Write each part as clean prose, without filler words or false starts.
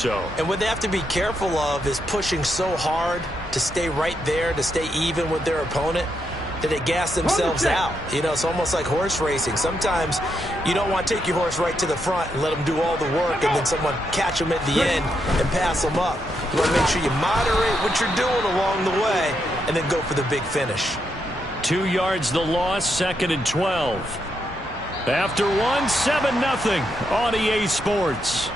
so. And what they have to be careful of is pushing so hard to stay right there, to stay even with their opponent, that they gas themselves out. You know, it's almost like horse racing. Sometimes you don't want to take your horse right to the front and let them do all the work and then someone catch them at the end and pass them up. You want to make sure you moderate what you're doing along the way and then go for the big finish. 2 yards the loss, 2nd and 12. After 1, 7-0 on EA Sports.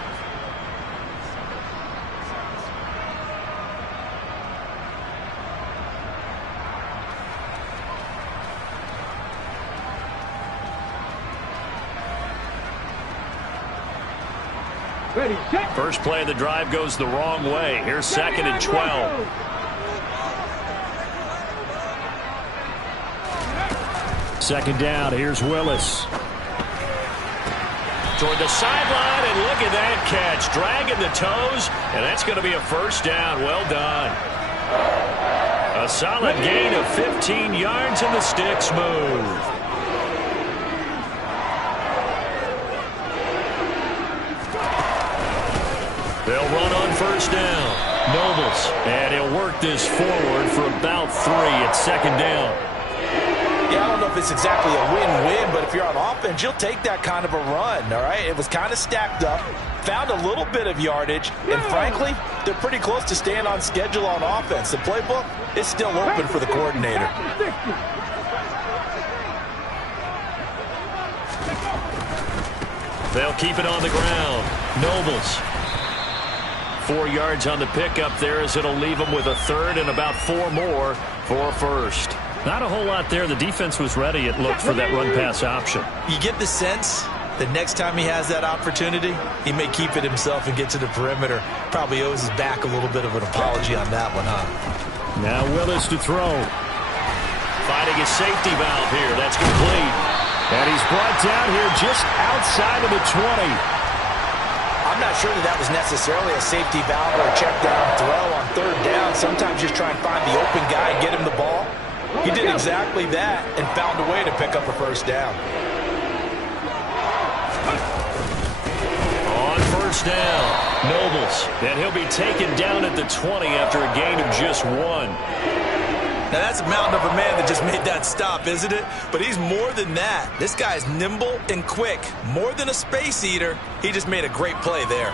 Ready, set. First play of the drive goes the wrong way. Here's 2nd and 12. Second down, here's Willis. Toward the sideline, and look at that catch. Dragging the toes, and that's going to be a first down. Well done. A solid gain of 15 yards, and the sticks move. They'll run on first down. Nobles, and he'll work this forward for about 3 at 2nd down. Yeah, I don't know if it's exactly a win-win, but if you're on offense, you'll take that kind of a run, all right? It was kind of stacked up, found a little bit of yardage, and frankly, they're pretty close to staying on schedule on offense. The playbook is still open for the coordinator. They'll keep it on the ground. Nobles. 4 yards on the pickup there as it'll leave them with a third and about 4 more for a first. Not a whole lot there. The defense was ready, it looked, for that run-pass option. You get the sense that next time he has that opportunity, he may keep it himself and get to the perimeter. Probably owes his back a little bit of an apology on that one, huh? Now Willis to throw. Finding his safety valve here. That's complete. And he's brought down here just outside of the 20. I'm not sure that was necessarily a safety valve or a check down throw on 3rd down. Sometimes just try and find the open guy and get him the ball. He did exactly that and found a way to pick up a first down. On first down, Nobles. And he'll be taken down at the 20 after a gain of just 1. Now, that's a mountain of a man that just made that stop, isn't it? But he's more than that. This guy's nimble and quick. More than a space eater, he just made a great play there.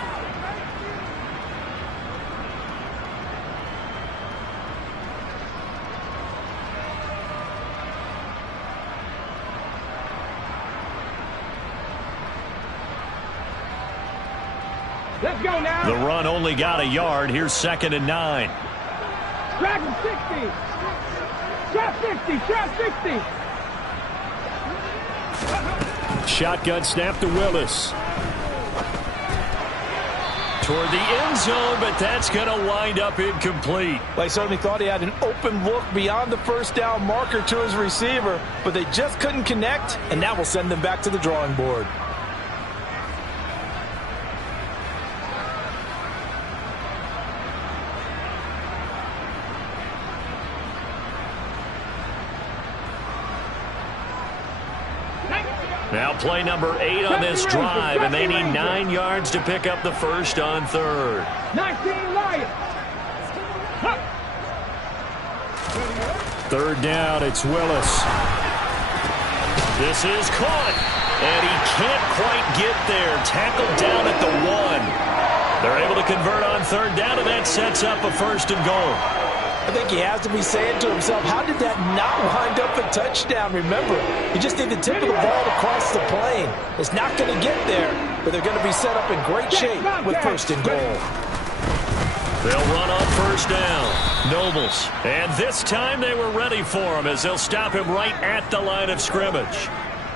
Let's go now. The run only got a yard. Here's 2nd and 9. Drag him 60. Trap 60. Trap 60. Shotgun snap to Willis. Toward the end zone, but that's going to wind up incomplete. Well, he certainly thought he had an open look beyond the first down marker to his receiver, but they just couldn't connect, and that will send them back to the drawing board. Now play number 8 on this drive, and they need 9 yards to pick up the first on 3rd. 19 Lions. 3rd down, it's Willis. This is caught, and he can't quite get there. Tackled down at the 1. They're able to convert on 3rd down, and that sets up a 1st and goal. I think he has to be saying to himself, how did that not wind up a touchdown? Remember, you just need the tip of the ball to cross the plane. It's not going to get there, but they're going to be set up in great shape with 1st and goal. They'll run on 1st down. Nobles. And this time they were ready for him as they'll stop him right at the line of scrimmage.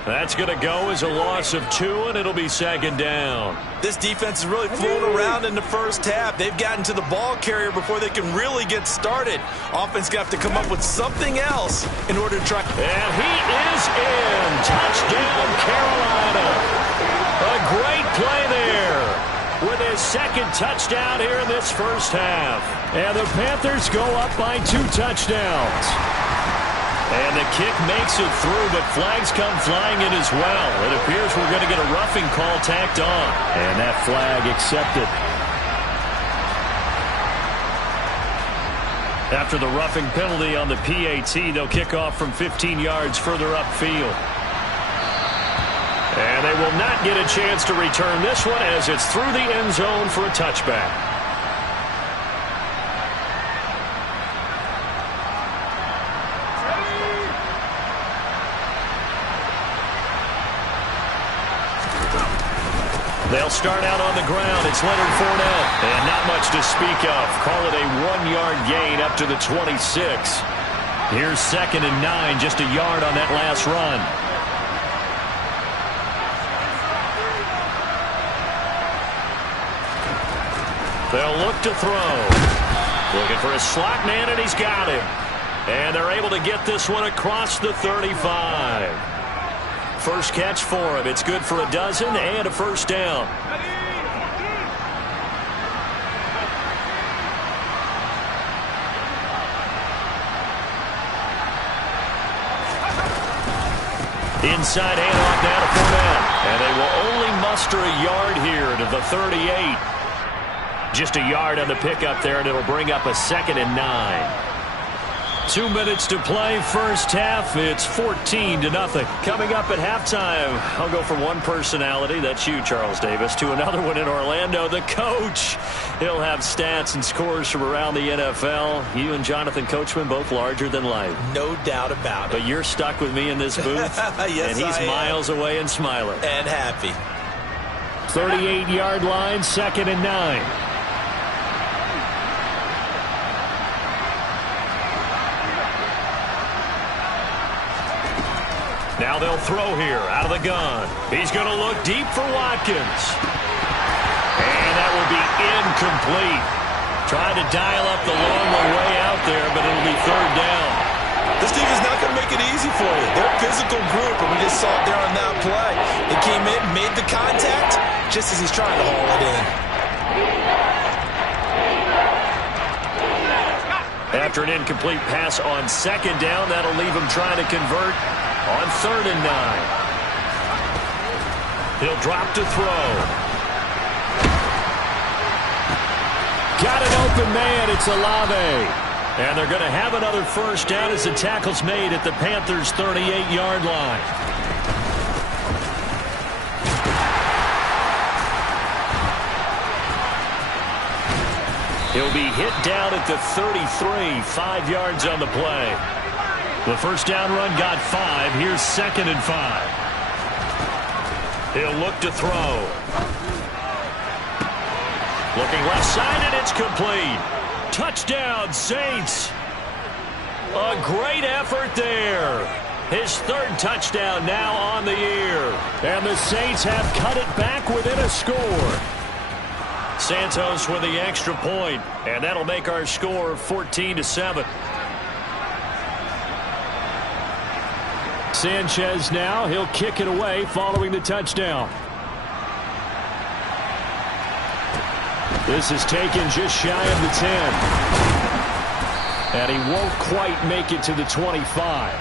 That's going to go as a loss of 2, and it'll be 2nd down. This defense has really flown around in the first half. They've gotten to the ball carrier before they can really get started. Offense got to come up with something else in order to try. And he is in. Touchdown, Carolina. A great play there with his 2nd touchdown here in this first half. And the Panthers go up by 2 touchdowns. And the kick makes it through, but flags come flying in as well. It appears we're going to get a roughing call tacked on. And that flag accepted. After the roughing penalty on the PAT, they'll kick off from 15 yards further upfield. And they will not get a chance to return this one as it's through the end zone for a touchback. They'll start out on the ground. It's Leonard Fournette. And not much to speak of. Call it a 1-yard gain up to the 26. Here's 2nd and 9, just a yard on that last run. They'll look to throw. Looking for a slot man, and he's got him. And they're able to get this one across the 35. First catch for him. It's good for a dozen and a first down. Inside handoff now to Fournette. And they will only muster a yard here to the 38. Just a yard on the pickup there, and it'll bring up a 2nd and 9. 2 minutes to play, first half. It's 14-0. Coming up at halftime, I'll go from one personality, that's you, Charles Davis, to another one in Orlando, the coach. He'll have stats and scores from around the NFL. You and Jonathan Coachman, both larger than life. No doubt about it. But you're stuck with me in this booth. Yes, and he's miles away and smiling. And happy. 38-yard line, 2nd and 9. Now they'll throw here out of the gun. He's going to look deep for Watkins. And that will be incomplete. Trying to dial up the long way out there, but it'll be 3rd down. This team is not going to make it easy for you. They're a physical group, and we just saw it there on that play. He came in, made the contact, just as he's trying to haul it in. After an incomplete pass on 2nd down, that'll leave him trying to convert on 3rd and 9. He'll drop to throw. Got an open man. It's Olave. And they're going to have another first down as the tackle's made at the Panthers' 38-yard line. He'll be hit down at the 33, 5 yards on the play. The first down run got 5. Here's 2nd and 5. He'll look to throw. Looking left side, and it's complete. Touchdown, Saints. A great effort there. His 3rd touchdown now on the year. And the Saints have cut it back within a score. Santos with the extra point, and that'll make our score 14-7. Sanchez now, he'll kick it away following the touchdown. This is taken just shy of the 10. And he won't quite make it to the 25.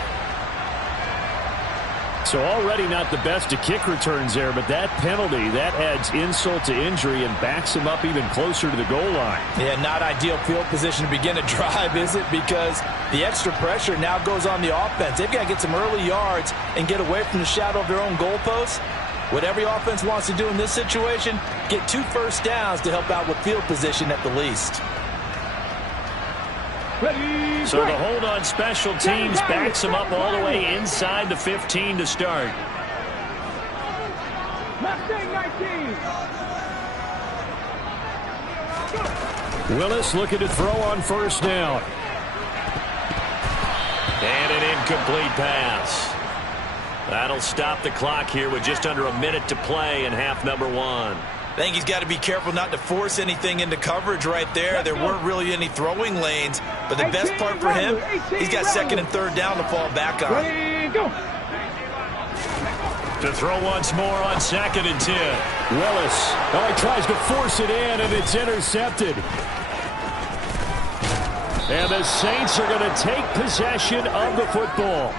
So already not the best of kick returns there, but that penalty, that adds insult to injury and backs him up even closer to the goal line. Yeah, not ideal field position to begin a drive, is it? Because the extra pressure now goes on the offense. They've got to get some early yards and get away from the shadow of their own goalposts. What every offense wants to do in this situation, get 2 first downs to help out with field position at the least. So the hold on special teams backs him up all the way inside the 15 to start. Willis looking to throw on first down. And an incomplete pass. That'll stop the clock here with just under a minute to play in half number 1. I think he's got to be careful not to force anything into coverage right there. There weren't really any throwing lanes, but the best part for him, he's got 2nd and 3rd down to fall back on. To throw once more on 2nd and 10. Willis, he tries to force it in, and it's intercepted. And the Saints are going to take possession of the football.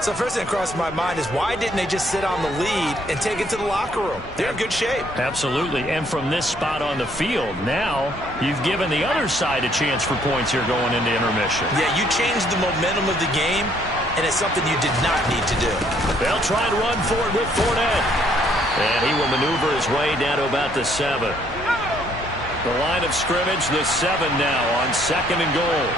So first thing that crossed my mind is why didn't they just sit on the lead and take it to the locker room? They're in good shape. Absolutely. And from this spot on the field, now you've given the other side a chance for points here going into intermission. Yeah, you changed the momentum of the game, and it's something you did not need to do. They'll try and run for it with Fournette. And he will maneuver his way down to about the 7. The line of scrimmage, the 7 now on 2nd and goal.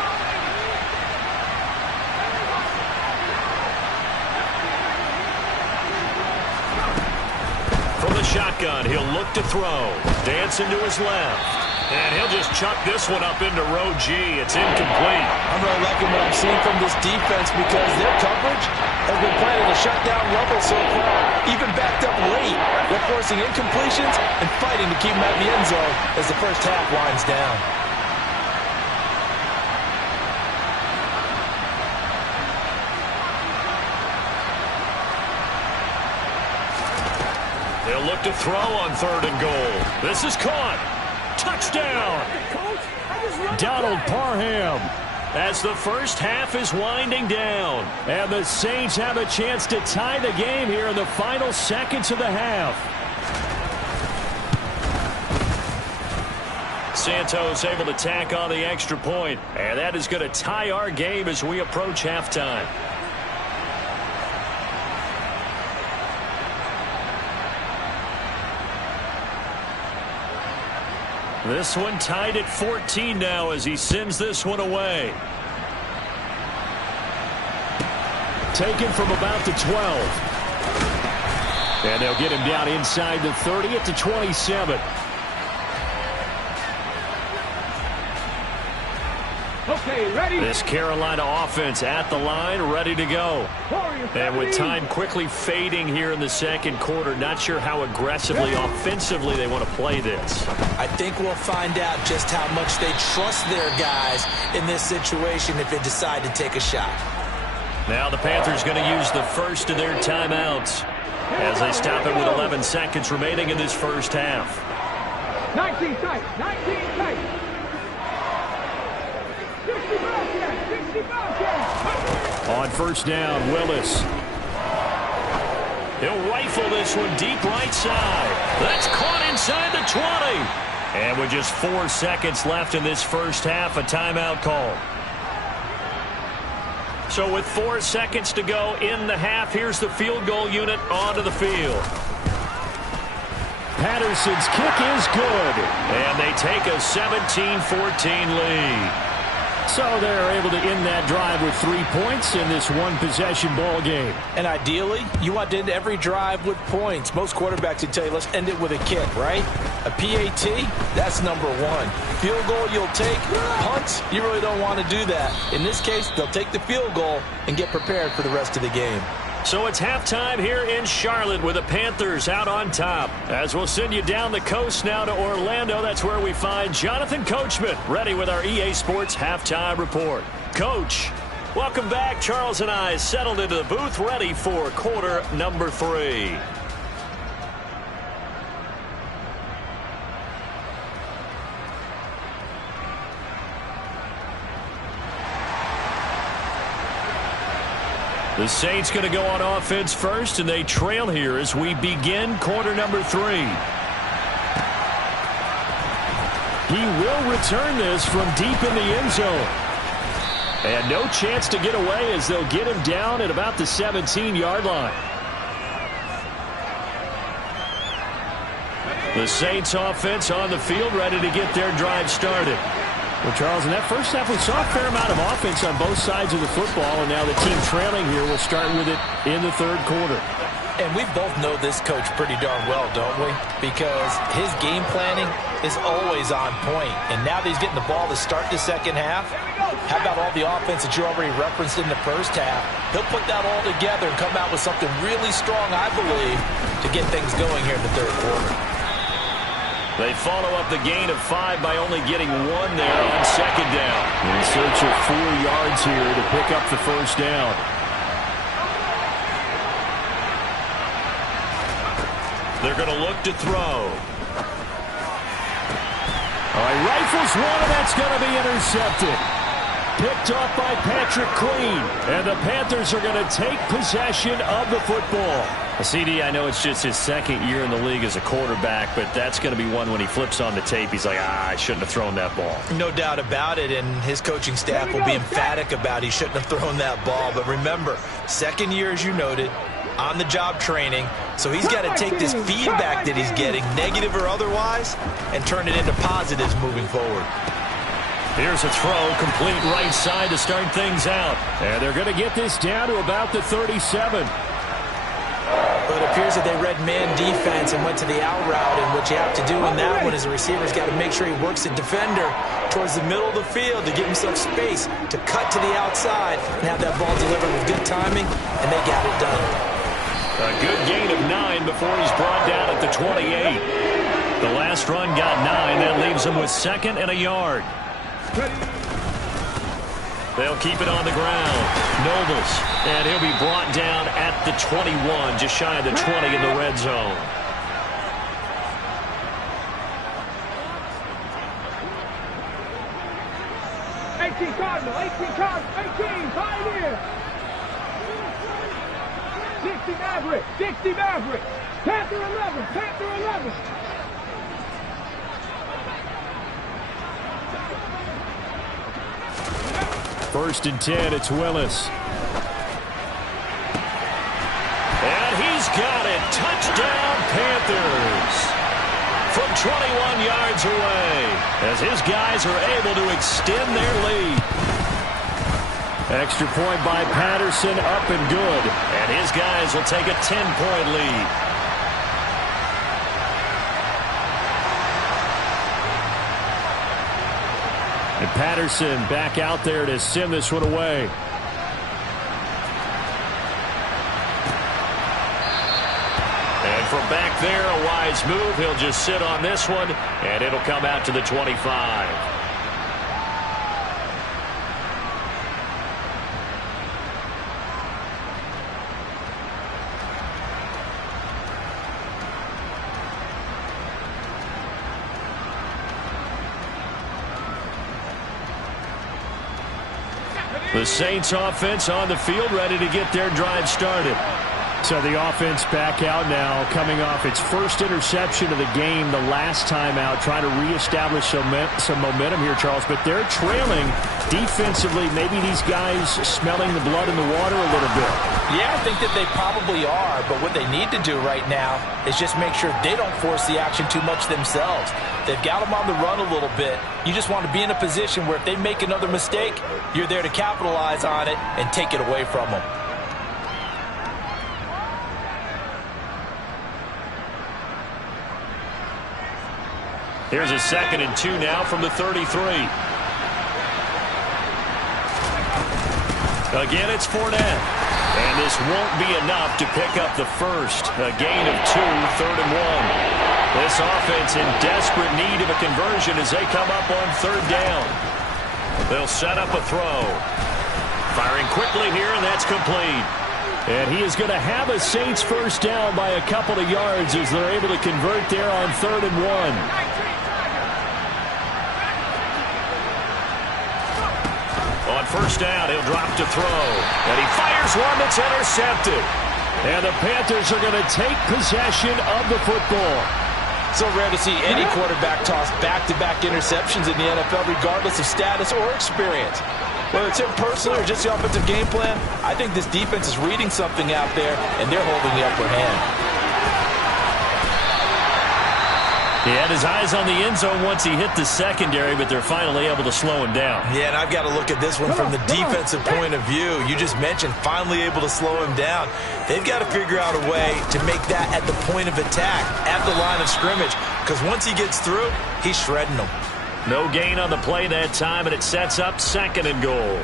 From the shotgun, he'll look to throw. Dancing to his left. And he'll just chuck this one up into row G. It's incomplete. I'm really liking what I'm seeing from this defense because their coverage has been playing at a shutdown level so far. Even backed up late, they're forcing incompletions and fighting to keep them at the end zone as the first half winds down. They'll look to throw on 3rd and goal. This is caught. Touchdown. Donald Parham. As the first half is winding down. And the Saints have a chance to tie the game here in the final seconds of the half. Santos able to tack on the extra point. And that is going to tie our game as we approach halftime. This one tied at 14 now as he sends this one away. Taken from about the 12. And they'll get him down inside the 30 at the 27. Okay, ready? This Carolina offense at the line, ready to go. And with time quickly fading here in the second quarter, not sure how aggressively, offensively they want to play this. I think we'll find out just how much they trust their guys in this situation if they decide to take a shot. Now the Panthers going to use the first of their timeouts as they stop it with 11 seconds remaining in this first half. 19 tight, 19 tight. 65. On first down, Willis. He'll rifle this one deep right side. That's caught inside the 20. And with just 4 seconds left in this first half, a timeout call. So with 4 seconds to go in the half, here's the field goal unit onto the field. Patterson's kick is good. And they take a 17-14 lead. So they're able to end that drive with 3 points in this one-possession ball game. And ideally, you want to end every drive with points. Most quarterbacks would tell you, let's end it with a kick, right? A PAT, that's number 1. Field goal you'll take. Punts, you really don't want to do that. In this case, they'll take the field goal and get prepared for the rest of the game. So it's halftime here in Charlotte with the Panthers out on top. As we'll send you down the coast now to Orlando, that's where we find Jonathan Coachman ready with our EA Sports Halftime Report. Coach, welcome back. Charles and I settled into the booth ready for quarter number 3. The Saints going to go on offense first, and they trail here as we begin quarter number 3. He will return this from deep in the end zone. And no chance to get away as they'll get him down at about the 17-yard line. The Saints offense on the field ready to get their drive started. Well, Charles, in that first half, we saw a fair amount of offense on both sides of the football, and now the team trailing here will start with it in the third quarter. And we both know this coach pretty darn well, don't we? Because his game planning is always on point. And now that he's getting the ball to start the second half, how about all the offense that you already referenced in the first half? He'll put that all together and come out with something really strong, I believe, to get things going here in the third quarter. They follow up the gain of 5 by only getting 1 there on second down. In search of 4 yards here to pick up the first down. They're going to look to throw. All right, rifles one, and that's going to be intercepted. picked off by Patrick Queen. And the Panthers are going to take possession of the football. CD, I know it's just his second year in the league as a quarterback, but that's going to be one when he flips on the tape, he's like, I shouldn't have thrown that ball. No doubt about it, and his coaching staff will be emphatic about he shouldn't have thrown that ball. But remember, second year, as you noted, on-the-job training, so he's got to take this feedback that he's getting, negative or otherwise, and turn it into positives moving forward. Here's a throw, complete right side to start things out. And they're going to get this down to about the 37. But it appears that they read man defense and went to the out route, and what you have to do in that one is the receiver's got to make sure he works the defender towards the middle of the field to give himself space to cut to the outside and have that ball delivered with good timing, and they got it done. A good gain of 9 before he's brought down at the 28. The last run got 9. That leaves him with 2nd and a yard. They'll keep it on the ground. Nobles, and he'll be brought down at the 21, just shy of the 20 in the red zone. Cardinal, 18, Pioneer. 60 Maverick. Panther 11. First and 10, it's Willis. And he's got it. Touchdown, Panthers. From 21 yards away, as his guys are able to extend their lead. Extra point by Patterson, up and good. And his guys will take a 10-point lead. And Patterson back out there to send this one away. And from back there, a wise move. He'll just sit on this one, and it'll come out to the 25. The Saints offense on the field, ready to get their drive started. So the offense back out now, coming off its first interception of the game the last time out, trying to reestablish some momentum here, Charles. But they're trailing defensively. Maybe these guys smelling the blood in the water a little bit. Yeah, I think that they probably are. But what they need to do right now is just make sure they don't force the action too much themselves. They've got them on the run a little bit. You just want to be in a position where if they make another mistake, you're there to capitalize on it and take it away from them. Here's a 2nd and 2 now from the 33. Again, it's Fournette. And this won't be enough to pick up the first. A gain of 2, 3rd and 1. This offense in desperate need of a conversion as they come up on 3rd down. They'll set up a throw. Firing quickly here, and that's complete. And he is going to have a Saints first down by a couple of yards as they're able to convert there on 3rd and 1. On first down, he'll drop to throw. And he fires one that's intercepted. And the Panthers are going to take possession of the football. So rare to see any quarterback toss back-to-back interceptions in the NFL, regardless of status or experience. Whether it's him personally or just the offensive game plan, I think this defense is reading something out there, and they're holding the upper hand. He had his eyes on the end zone once he hit the secondary, but they're finally able to slow him down. Yeah, and I've got to look at this one from the defensive point of view. You just mentioned finally able to slow him down. They've got to figure out a way to make that at the point of attack, at the line of scrimmage, because once he gets through, he's shredding them. No gain on the play that time, and it sets up 2nd and goal.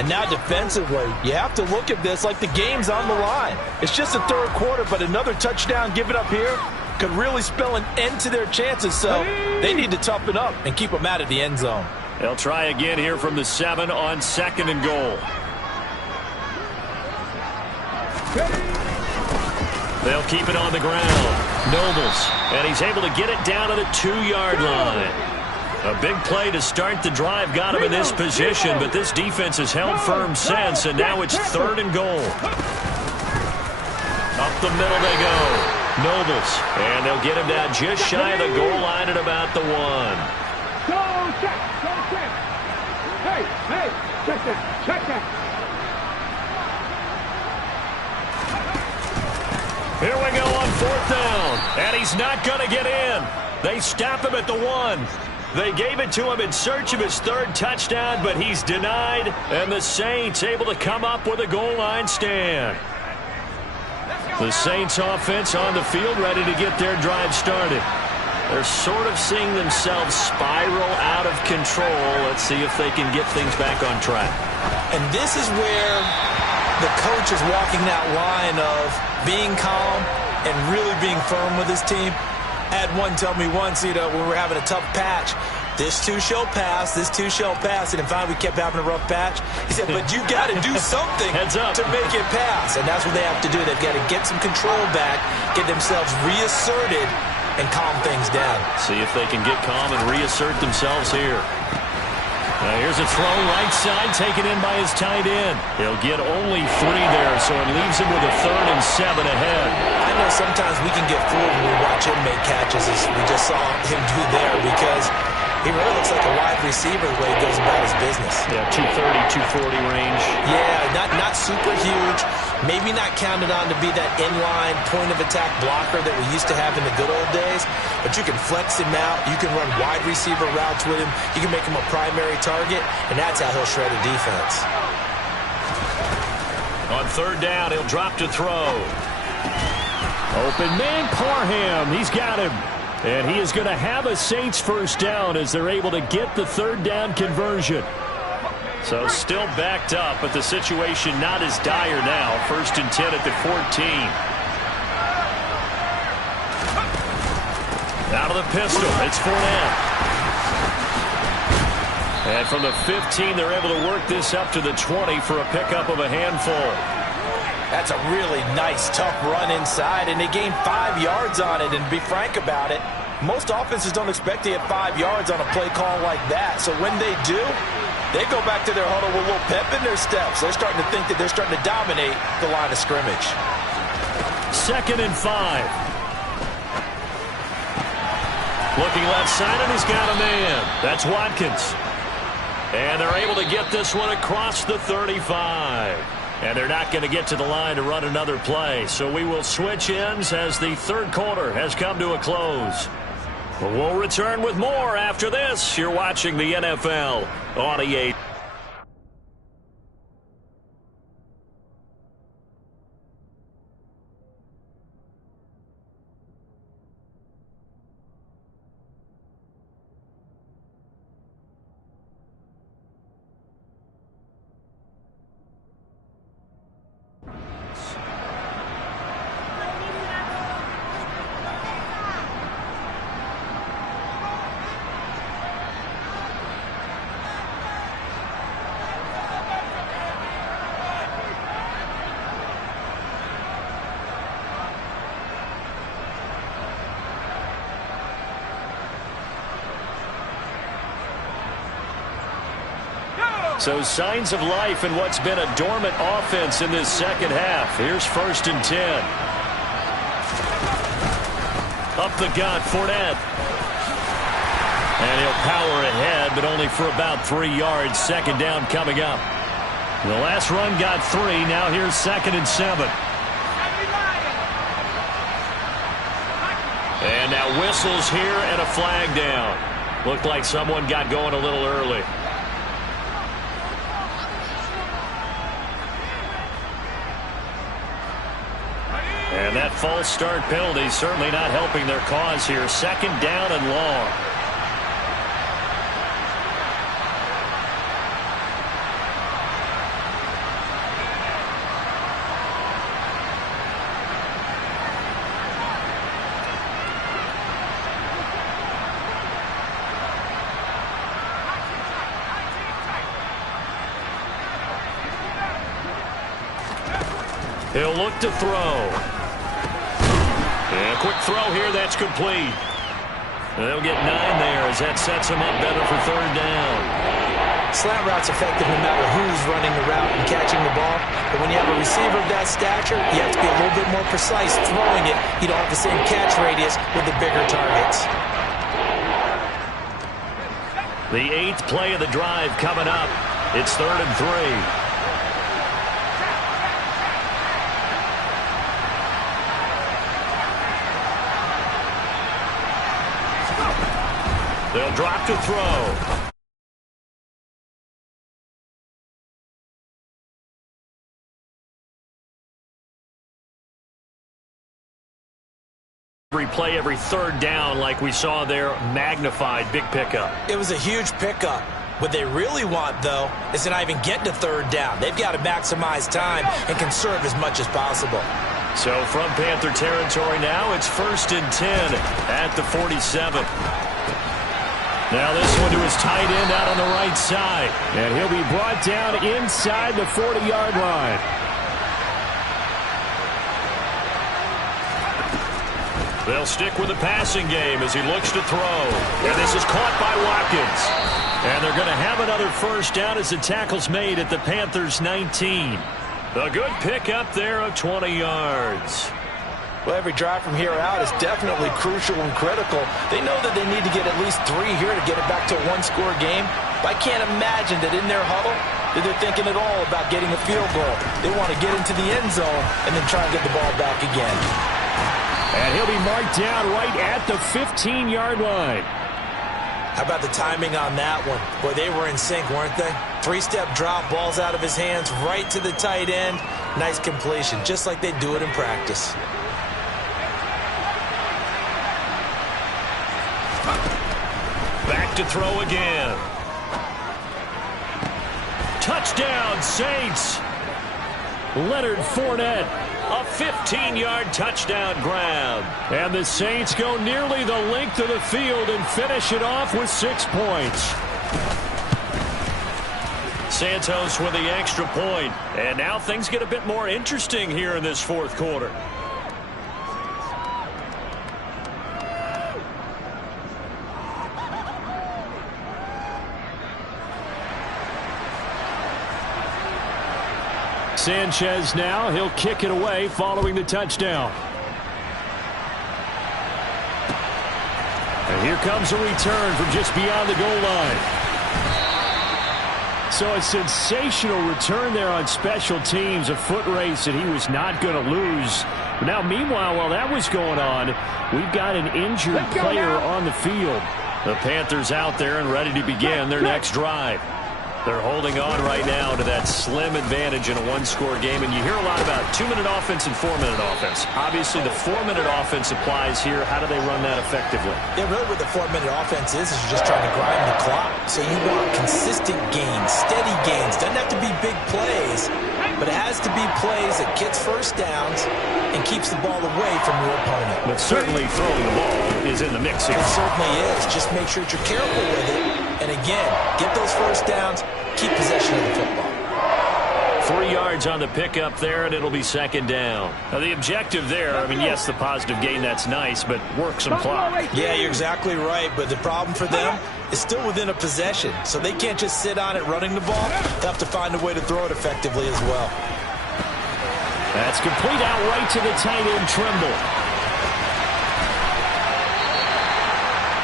And now defensively, you have to look at this like the game's on the line. It's just the 3rd quarter, but another touchdown given up here could really spell an end to their chances, so they need to toughen up and keep them out of the end zone. They'll try again here from the 7 on 2nd and goal. They'll keep it on the ground. Nobles, and he's able to get it down to the 2-yard line. A big play to start the drive got him in this position, but this defense has held firm since, and now it's 3rd and goal. Up the middle they go. Nobles, and they'll get him down just shy of the goal line at about the 1. Go check, go check. Hey, check that. Here we go on 4th down, and he's not going to get in. They stop him at the 1. They gave it to him in search of his 3rd touchdown, but he's denied, and the Saints able to come up with a goal line stand. The Saints offense on the field ready to get their drive started. They're sort of seeing themselves spiral out of control. Let's see if they can get things back on track. And this is where the coach is walking that line of being calm and really being firm with his team. I had one tell me once, when we were having a tough patch, this too shall pass, this too shall pass, and finally we kept having a rough patch. He said, but you got to do something to make it pass, and that's what they have to do. They've got to get some control back, get themselves reasserted, and calm things down. See if they can get calm and reassert themselves here. Now here's a throw right side, taken in by his tight end. He'll get only 3 there, so it leaves him with a 3rd and 7 ahead. I know sometimes we can get fooled when we watch him make catches, as we just saw him do there, because he really looks like a wide receiver the way he goes about his business. Yeah, 230, 240 range. Yeah, not super huge. Maybe not counted on to be that inline point-of-attack blocker that we used to have in the good old days. But you can flex him out. You can run wide receiver routes with him. You can make him a primary target, and that's how he'll shred a defense. On 3rd down, he'll drop to throw. Open man, Parham. He's got him. And he is going to have a Saints 1st down as they're able to get the 3rd down conversion. So still backed up, but the situation not as dire now. 1st and 10 at the 14. Out of the pistol, it's Fournette. And from the 15, they're able to work this up to the 20 for a pickup of a handful. That's a really nice, tough run inside, and they gained 5 yards on it. And to be frank about it, most offenses don't expect to get 5 yards on a play call like that. So when they do, they go back to their huddle with a little pep in their steps. They're starting to think that they're starting to dominate the line of scrimmage. 2nd and 5. Looking left side, and he's got a man. That's Watkins. And they're able to get this one across the 35. And they're not going to get to the line to run another play. So we will switch ends as the 3rd quarter has come to a close. We'll return with more after this. You're watching the NFL on EA. So signs of life in what's been a dormant offense in this 2nd half. Here's 1st and 10. Up the gut, Fournette. And he'll power ahead, but only for about 3 yards. 2nd down coming up. The last run got 3. Now here's 2nd and 7. And now whistles here and a flag down. Looked like someone got going a little early. And that false start penalty certainly not helping their cause here. 2nd down and long. He'll look to throw. And a quick throw here, that's complete. They'll get 9 there as that sets them up better for third down. Slant route's effective no matter who's running the route and catching the ball. But when you have a receiver of that stature, you have to be a little bit more precise throwing it. You don't have the same catch radius with the bigger targets. The 8th play of the drive coming up. It's 3rd and 3. They'll drop to throw. Replay every third down like we saw there, magnified, big pickup. It was a huge pickup. What they really want, though, is to not even get to third down. They've got to maximize time and conserve as much as possible. So from Panther territory now, it's 1st and 10 at the 47. Now this one to his tight end out on the right side. And he'll be brought down inside the 40-yard line. They'll stick with the passing game as he looks to throw. And this is caught by Watkins. And they're going to have another first down as the tackle's made at the Panthers' 19. A good pickup there of 20 yards. Well, every drive from here out is definitely crucial and critical. They know that they need to get at least 3 here to get it back to a one-score game. But I can't imagine that in their huddle that they're thinking at all about getting a field goal. They want to get into the end zone and then try and get the ball back again. And he'll be marked down right at the 15-yard line. How about the timing on that one? Boy, they were in sync, weren't they? 3-step drop, balls out of his hands, right to the tight end. Nice completion, just like they do it in practice. Back to throw again. Touchdown, Saints. Leonard Fournette. A 15-yard touchdown grab. And the Saints go nearly the length of the field and finish it off with 6 points. Santos with the extra point. And now things get a bit more interesting here in this 4th quarter. Sanchez now, he'll kick it away following the touchdown. And here comes a return from just beyond the goal line. So a sensational return there on special teams, a foot race that he was not going to lose. Now, meanwhile, while that was going on, we've got an injured player on the field. The Panthers out there and ready to begin their next drive. They're holding on right now to that slim advantage in a one-score game. And you hear a lot about 2-minute offense and 4-minute offense. Obviously, the 4-minute offense applies here. How do they run that effectively? Yeah, really what the 4-minute offense is you're just trying to grind the clock. So you want consistent gains, steady gains. Doesn't have to be big plays, but it has to be plays that gets first downs and keeps the ball away from your opponent. But certainly throwing the ball is in the mix here. It certainly is. Just make sure that you're careful with it. And again, get those first downs, keep possession of the football. 3 yards on the pickup there, and it'll be 2nd down. Now, the objective there, I mean, yes, the positive gain, that's nice, but work some clock. Yeah, you're exactly right, but the problem for them is still within a possession. So they can't just sit on it running the ball. They have to find a way to throw it effectively as well. That's complete out right to the tight end, Trimble.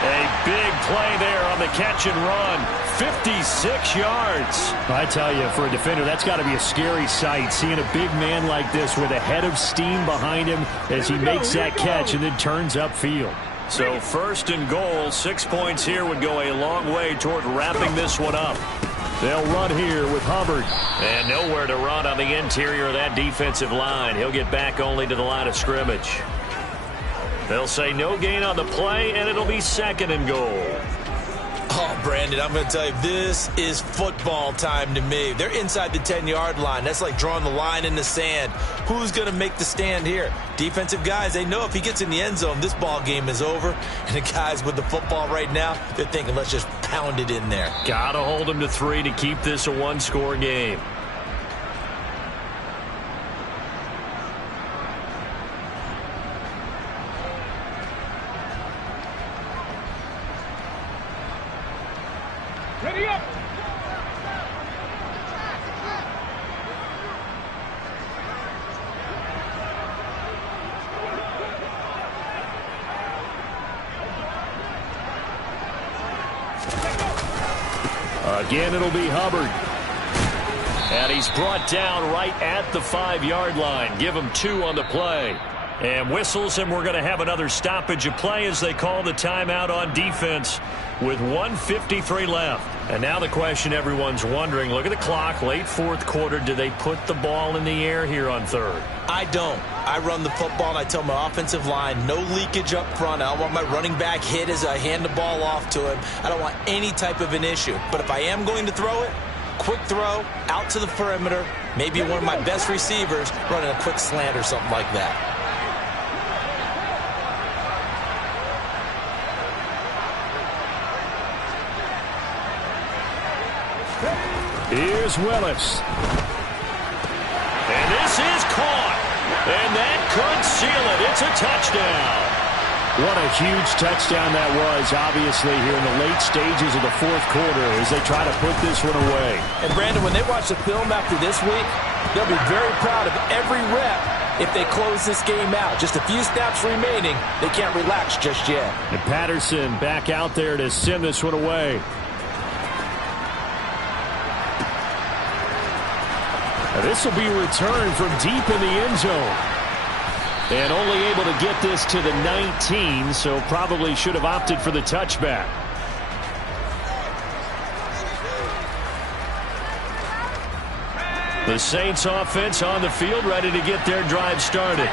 A big play there on the catch and run. 56 yards. I tell you, for a defender, that's got to be a scary sight, seeing a big man like this with a head of steam behind him as he makes that catch and then turns upfield. So 1st and goal, 6 points here would go a long way toward wrapping this one up. They'll run here with Hubbard. And nowhere to run on the interior of that defensive line. He'll get back only to the line of scrimmage. They'll say no gain on the play, and it'll be 2nd and goal. Oh, Brandon, I'm going to tell you, this is football time to me. They're inside the 10-yard line. That's like drawing the line in the sand. Who's going to make the stand here? Defensive guys, they know if he gets in the end zone, this ball game is over. And the guys with the football right now, they're thinking, let's just pound it in there. Got to hold them to 3 to keep this a one-score game. Ready up. Again, it'll be Hubbard. And he's brought down right at the 5-yard line. Give him 2 on the play. And whistles, and we're going to have another stoppage of play as they call the timeout on defense with 1:53 left. And now the question everyone's wondering, look at the clock, late fourth quarter, do they put the ball in the air here on third? I don't. I run the football, and I tell my offensive line, no leakage up front. I don't want my running back hit as I hand the ball off to him. I don't want any type of an issue. But if I am going to throw it, quick throw, out to the perimeter, maybe one of my best receivers running a quick slant or something like that. Here's Willis. And this is caught. And that could seal it. It's a touchdown. What a huge touchdown that was, obviously, here in the late stages of the fourth quarter as they try to put this one away. And, Brandon, when they watch the film after this week, they'll be very proud of every rep if they close this game out. Just a few snaps remaining. They can't relax just yet. And Patterson back out there to send this one away. This will be returned from deep in the end zone. And only able to get this to the 19, so probably should have opted for the touchback. The Saints offense on the field, ready to get their drive started.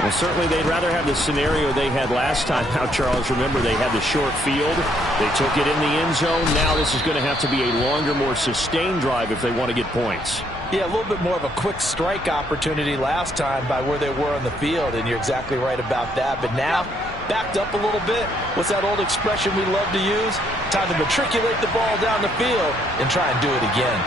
Well, certainly they'd rather have the scenario they had last time out, Charles. Remember, they had the short field. They took it in the end zone. Now this is going to have to be a longer, more sustained drive if they want to get points. Yeah, a little bit more of a quick strike opportunity last time by where they were on the field, and you're exactly right about that. But now, backed up a little bit. What's that old expression we love to use? Time to matriculate the ball down the field and try and do it again.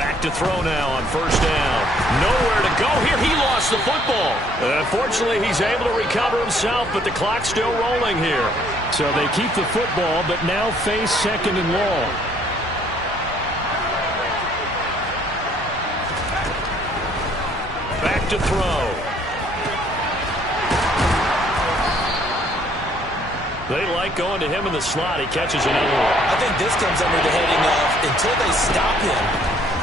Back to throw now on first down. Nowhere to go here. He lost the football. Unfortunately, he's able to recover himself, but the clock's still rolling here. So they keep the football, but now face second and long. Back to throw. They like going to him in the slot. He catches another one. I think this comes under the heading of until they stop him,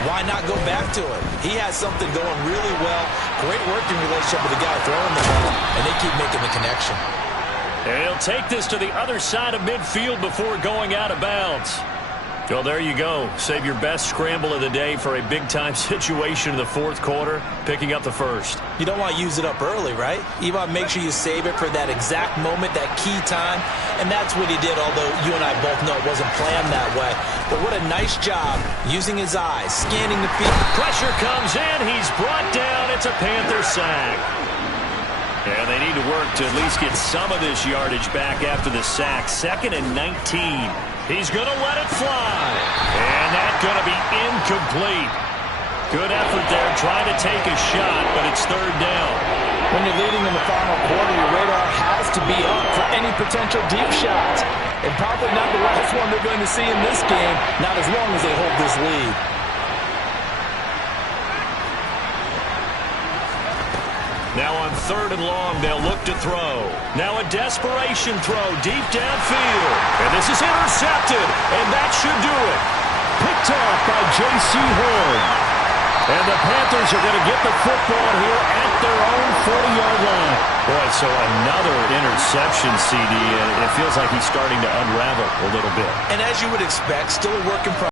why not go back to him? He has something going really well. Great working relationship with the guy throwing the ball, and they keep making the connection. And he'll take this to the other side of midfield before going out of bounds. Well, there you go. Save your best scramble of the day for a big-time situation in the fourth quarter, picking up the first. You don't want to use it up early, right? You want to make sure you save it for that exact moment, that key time. And that's what he did, although you and I both know it wasn't planned that way. But what a nice job using his eyes, scanning the field. Pressure comes in. He's brought down. It's a Panther sack. And they need to work to at least get some of this yardage back after the sack. 2nd and 19. He's going to let it fly. And that's going to be incomplete. Good effort there trying to take a shot, but it's third down. When you're leading in the final quarter, your radar has to be up for any potential deep shots. And probably not the last one they're going to see in this game, not as long as they hold this lead. Now on 3rd and long, they'll look to throw. Now a desperation throw deep downfield. And this is intercepted, and that should do it. Picked off by J.C. Horn. And the Panthers are going to get the football here at their own 40-yard line. Boy, so another interception, CD, and it feels like he's starting to unravel a little bit. And as you would expect, still a work in progress.